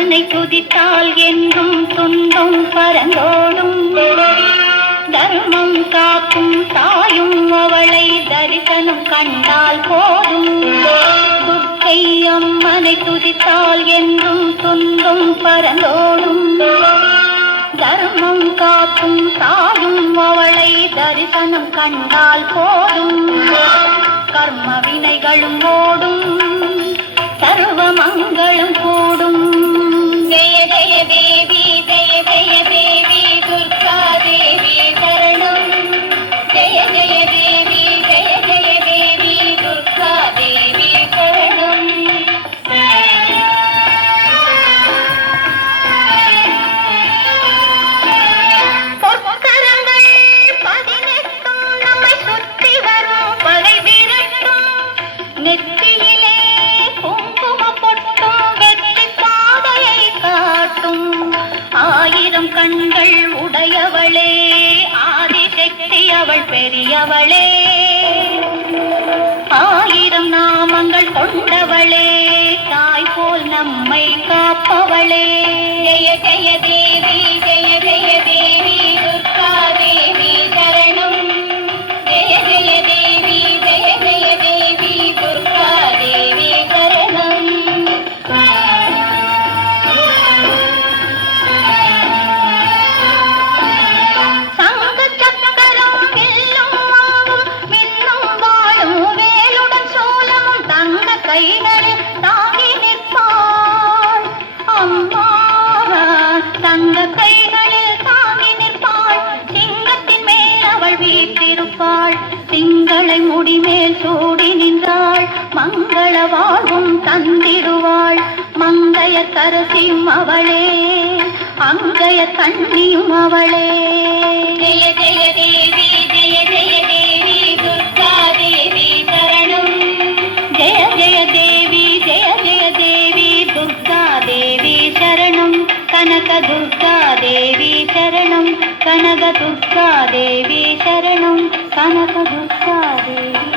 அம்மனை துதித்தால் என்றும் துன்பம் பரந்தோடும். தர்மம் காக்கும் தாயும் அவளை தரிசனம் கண்டால் போதும். துர்க்கை அம்மனை துதித்தால் என்றும் துன்பம் பரந்தோடும். தர்மம் காக்கும் தாயும் அவளை தரிசனம் கண்டால் போதும். கர்ம வினைகளும் ஓடும், சர்வ மங்களம் கூடும். ஜெய ஜெய தேவி ஜெய ஜெய தேவி துர்கா தேவி சரணம். ஜெய ஜெய தேவி ஜெய ஜெய தேவி துர்கா தேவி சரணம். பொற்கரங்கள் 18 நம்மை சுற்றி வரும் பகை விரட்டும். நெற்றியிலே குங்கும பொட்டும் வெற்றி பாதையை காட்டும். 1000 கண்கள் உடையவளே, ஆதிசக்தி அவள் பெரியவளே. 1000 நாமங்கள் கொண்டவளே, தாய் போல் நம்மை காப்பவளே. ஜெய ஜெய தேவி ஜெய ஜெய தேவி துர்கா தேவி சரணம். ஜெய ஜெய தேவி ஜெய ஜெய தேவி துர்கா தேவி சரணம். சங்க சக்கரம் வில்லும் மாவும் மின்னும் வாழும் வேலுடன் சூலமும் தங்க கைகளில் தாங்கி நிற்பாள். அம்மா தங்க கைகளில் தாங்கி நிற்பாள். சிங்கத்தின் மேல் அவள் வீற்றிருப்பாள். திங்களை முடிமேல் சூடி நின்றாள். மங்கள வாழ்வும் தந்திடுவாள். மங்கைய கரசியும் அவளே, அங்கைய கண்ணியும் அவளே. ஜெய ஜெய தேவி ஜெய ஜெய தேவி துர்கா தேவி சரணம். ஜெய ஜெய தேவி ஜெய ஜெய தேவி துர்கா தேவி சரணம். கனக துர்கா தேவி சரணம். கனக துர்கா தேவி சரணம். கனக துர்கா தேவி